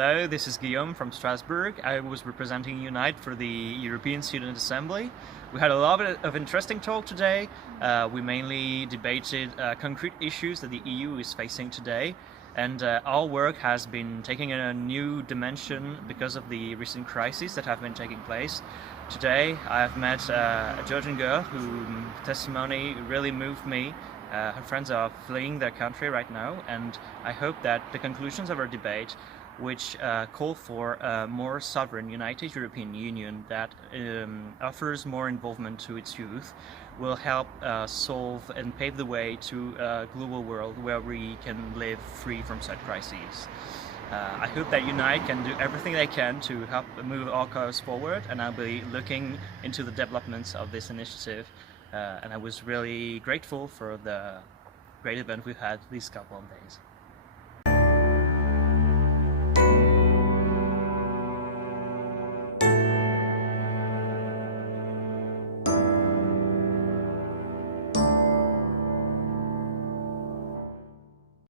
Hello, this is Guillaume from Strasbourg. I was representing Unite for the European Student Assembly. We had a lot of interesting talk today. We mainly debated concrete issues that the EU is facing today, and our work has been taking a new dimension because of the recent crises that have been taking place. Today I have met a Georgian girl whose testimony really moved me. Her friends are fleeing their country right now, and I hope that the conclusions of our debate, which call for a more sovereign, united European Union that offers more involvement to its youth, will help solve and pave the way to a global world where we can live free from such crises. I hope that Unite can do everything they can to help move our cause forward, and I'll be looking into the developments of this initiative. And I was really grateful for the great event we've had these couple of days.